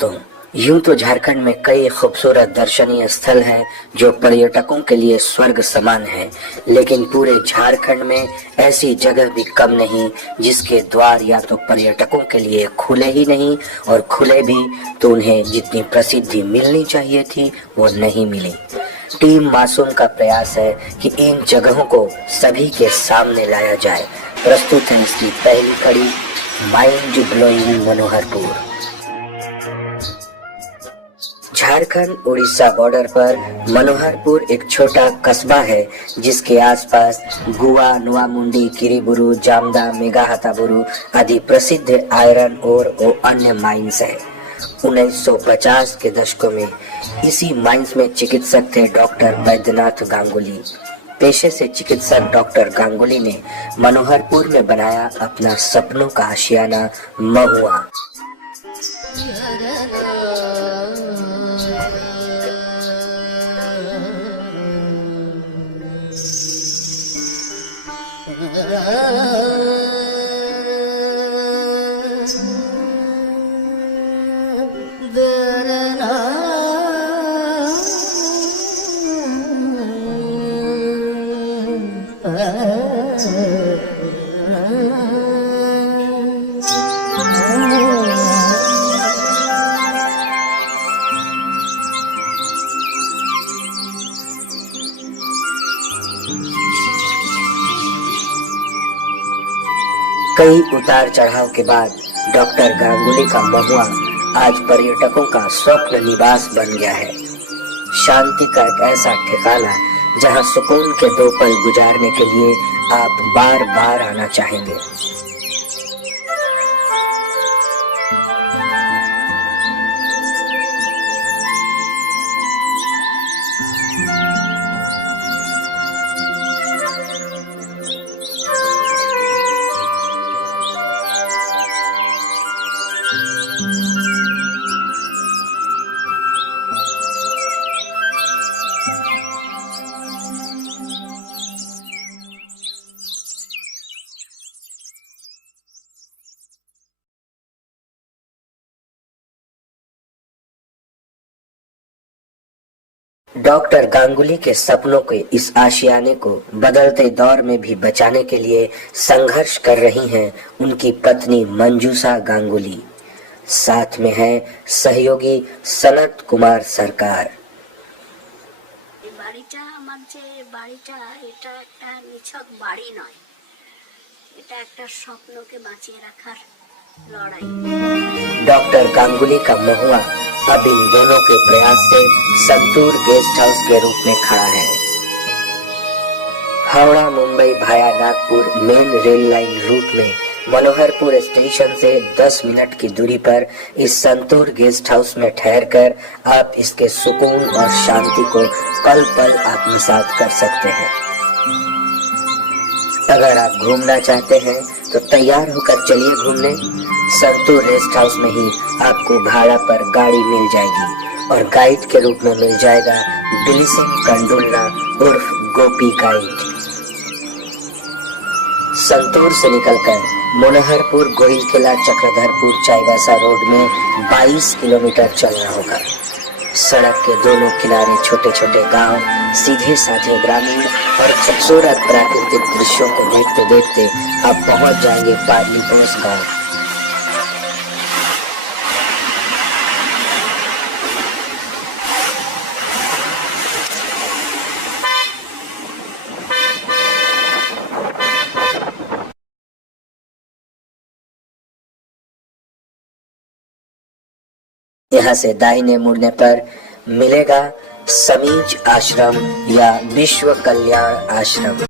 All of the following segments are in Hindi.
दोस्तों, यूं तो झारखंड में कई खूबसूरत दर्शनीय स्थल हैं जो पर्यटकों के लिए स्वर्ग समान है, लेकिन पूरे झारखंड में ऐसी जगह भी कम नहीं जिसके द्वार या तो पर्यटकों के लिए खुले ही नहीं, और खुले भी तो उन्हें जितनी प्रसिद्धि मिलनी चाहिए थी वो नहीं मिली। टीम मासूम का प्रयास है कि इन जगहों को सभी के सामने लाया जाए। प्रस्तुत है इसकी पहली कड़ी, mind blowing Manoharpur. Jharkhand Orissa border पर मनोहरपुर एक छोटा कस्बा है जिसके आसपास गुआ, नुआमुंडी, किरीबुरु, जामदा, मेगाहाताबुरु आदि प्रसिद्ध आयरन और अन्य माइंस हैं। 1950 के दशकों में इसी माइंस में चिकित्सक थे डॉक्टर बैद्यनाथ गांगुली। पेशे से चिकित्सक डॉक्टर गांगुली ने मनोहरपुर में बनाया अपना सपनों का आशियाना महुआ। कई उतार चढ़ाव के बाद डॉक्टर गांगुली का महुआ आज पर्यटकों का स्वप्न निवास बन गया है। शांति का एक ऐसा ठिकाना जहां सुकून के 2 पल गुजारने के लिए आप बार बार आना चाहेंगे। डॉक्टर गांगुली के सपनों के इस आशियाने को बदलते दौर में भी बचाने के लिए संघर्ष कर रही हैं उनकी पत्नी मंजूषा गांगुली। साथ में है सहयोगी सनत कुमार सरकार। বাড়িটা আমার যে বাড়িটা এটা একটা নিছক বাড়ি নয়, এটা একটা স্বপ্নকে বাঁচিয়ে রাখার লড়াই। डॉक्टर गांगुली का महुआ अब इन दोनों के प्रयास से संतूर गेस्ट हाउस के रूप में खड़ा है। हावड़ा मुंबई भाया Nagpur main rail line route में मनोहरपुर स्टेशन से 10 मिनट की दूरी पर इस संतूर गेस्ट हाउस में ठहरकर आप इसके सुकून और शांति को पल पल आत्मसात कर सकते हैं। अगर आप घूमना चाहते हैं तो तैयार होकर चलिए घूमने। संतूर गेस्ट हाउस में ही आपको भाड़ा पर गाड़ी मिल जाएगी और गाइड के रूप में मिल जाएगा बिलिसिंग कंडुलना उर्फ गोपी गाइड। संतूर से निकलकर मनोहरपुर, गोइल किला, चक्रधरपुर, चाईबासा रोड में 22 किलोमीटर चलना होगा। सड़क के दोनों किनारे छोटे छोटे गांव, सीधे साधे ग्रामीण और खूबसूरत प्राकृतिक दृश्यों को देखते देखते आप पहुंच जाएंगे पाटलिपुत्र गांव। यहाँ से दाहिने मुड़ने पर मिलेगा समीज आश्रम या विश्व कल्याण आश्रम।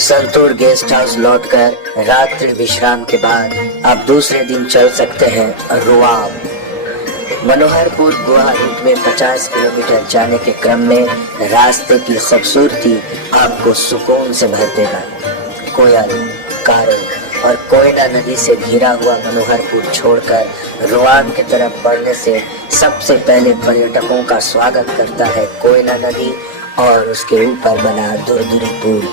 संतूर गेस्ट हाउस लौटकर रात्रि विश्राम के बाद आप दूसरे दिन चल सकते हैं रुआम। मनोहरपुर गोवा रूट में 50 किलोमीटर जाने के क्रम में रास्ते की खूबसूरती आपको सुकून से भर देगा। कोयल, कारो और कोयना नदी से घिरा हुआ मनोहरपुर छोड़कर रुआम की तरफ बढ़ने से सबसे पहले पर्यटकों का स्वागत करता है कोयना नदी और उसके ऊपर बना दुरदुरी पुल।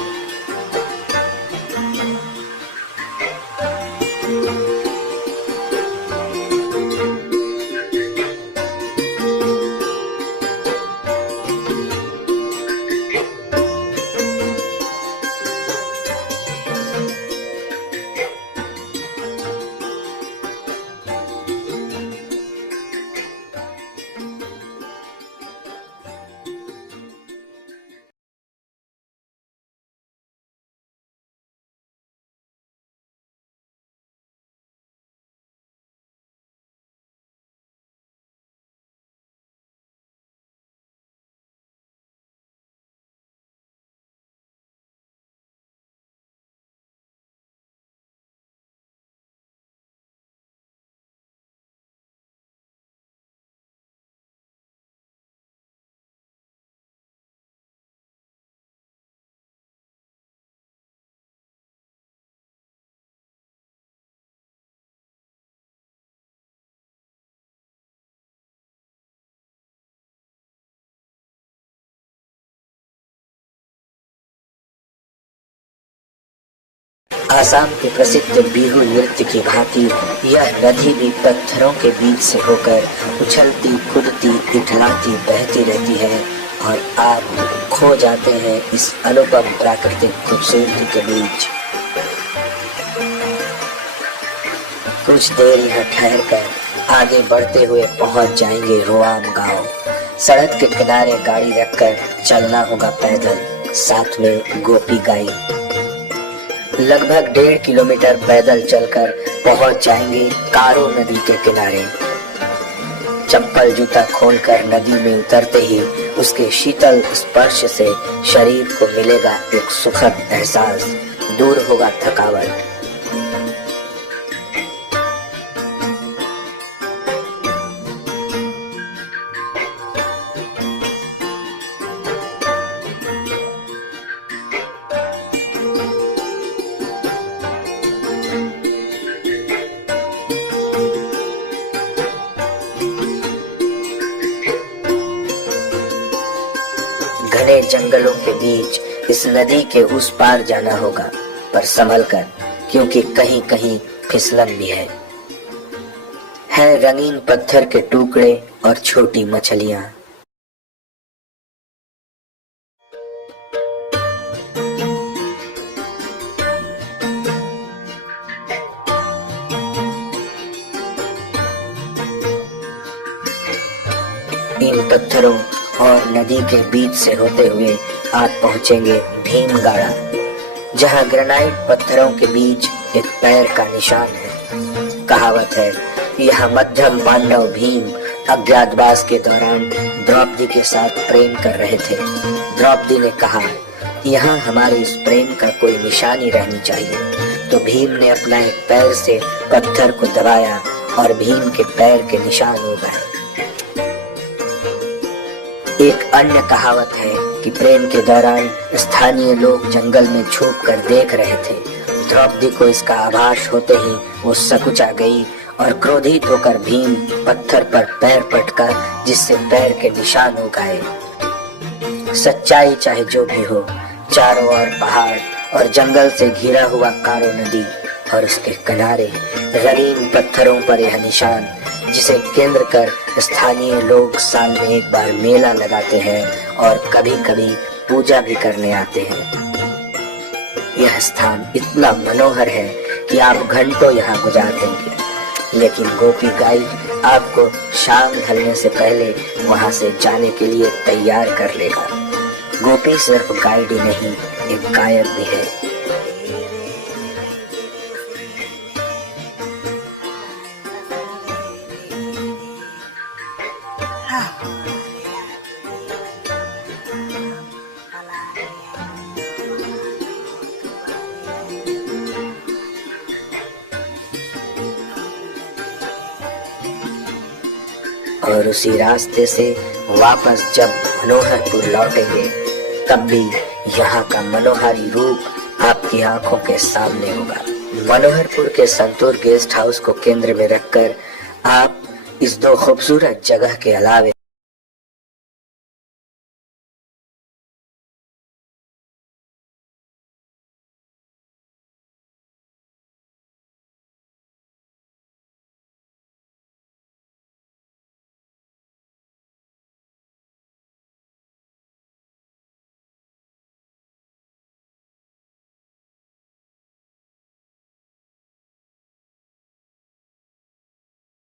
आसाम के प्रसिद्ध बिहू नृत्य की भांति यह नदी भी पत्थरों के बीच से होकर उछलती कूदती इठलाती बहती रहती है और आप खो जाते हैं इस अनुपम प्राकृतिक खूबसूरती के बीच। कुछ देर यहाँ ठहर कर आगे बढ़ते हुए पहुंच जाएंगे रुआम गांव। सड़क के किनारे गाड़ी रखकर चलना होगा पैदल, साथ में गोपी गाई। लगभग 1.5 किलोमीटर पैदल चलकर पहुंच जाएंगे कारो नदी के किनारे। चप्पल जूता खोलकर नदी में उतरते ही उसके शीतल स्पर्श से शरीर को मिलेगा एक सुखद एहसास, दूर होगा थकावट। घने जंगलों के बीच इस नदी के उस पार जाना होगा, पर संभल कर, क्योंकि कहीं कहीं फिसलन भी है रंगीन पत्थर के टुकड़े और छोटी मछलियां। इन पत्थरों और नदी के बीच से होते हुए आप पहुंचेंगे भीमगाड़ा, जहां ग्रेनाइट पत्थरों के बीच एक पैर का निशान है। कहावत है, यह मध्यम पांडव भीम अज्ञातवास के दौरान द्रौपदी के साथ प्रेम कर रहे थे। द्रौपदी ने कहा, यहाँ हमारे इस प्रेम का कोई निशानी रहनी चाहिए। तो भीम ने अपना एक पैर से पत्थर को दबाया और भीम के पैर के निशान हो गए। एक अन्य कहावत है कि प्रेम के दौरान स्थानीय लोग जंगल में छुप कर देख रहे थे। द्रौपदी को इसका आभास होते ही वो सकुचा गई और क्रोधित होकर भीम पत्थर पर पैर पटका, जिससे पैर के निशान हो गए। सच्चाई चाहे जो भी हो, चारों ओर पहाड़ और जंगल से घिरा हुआ कारो नदी और उसके किनारे रंगीन पत्थरों पर यह निशान, जिसे केंद्र कर स्थानीय लोग साल में एक बार मेला लगाते हैं और कभी कभी पूजा भी करने आते हैं। यह स्थान इतना मनोहर है कि आप घंटों यहाँ गुजार देंगे, लेकिन गोपी गाइड आपको शाम ढलने से पहले वहाँ से जाने के लिए तैयार कर लेगा। गोपी सिर्फ गाइड ही नहीं, एक गायक भी है। और उसी रास्ते से वापस जब मनोहरपुर लौटेंगे तब भी यहाँ का मनोहारी रूप आपकी आंखों के सामने होगा। मनोहरपुर के संतूर गेस्ट हाउस को केंद्र में रखकर आप इस दो खूबसूरत जगह के अलावे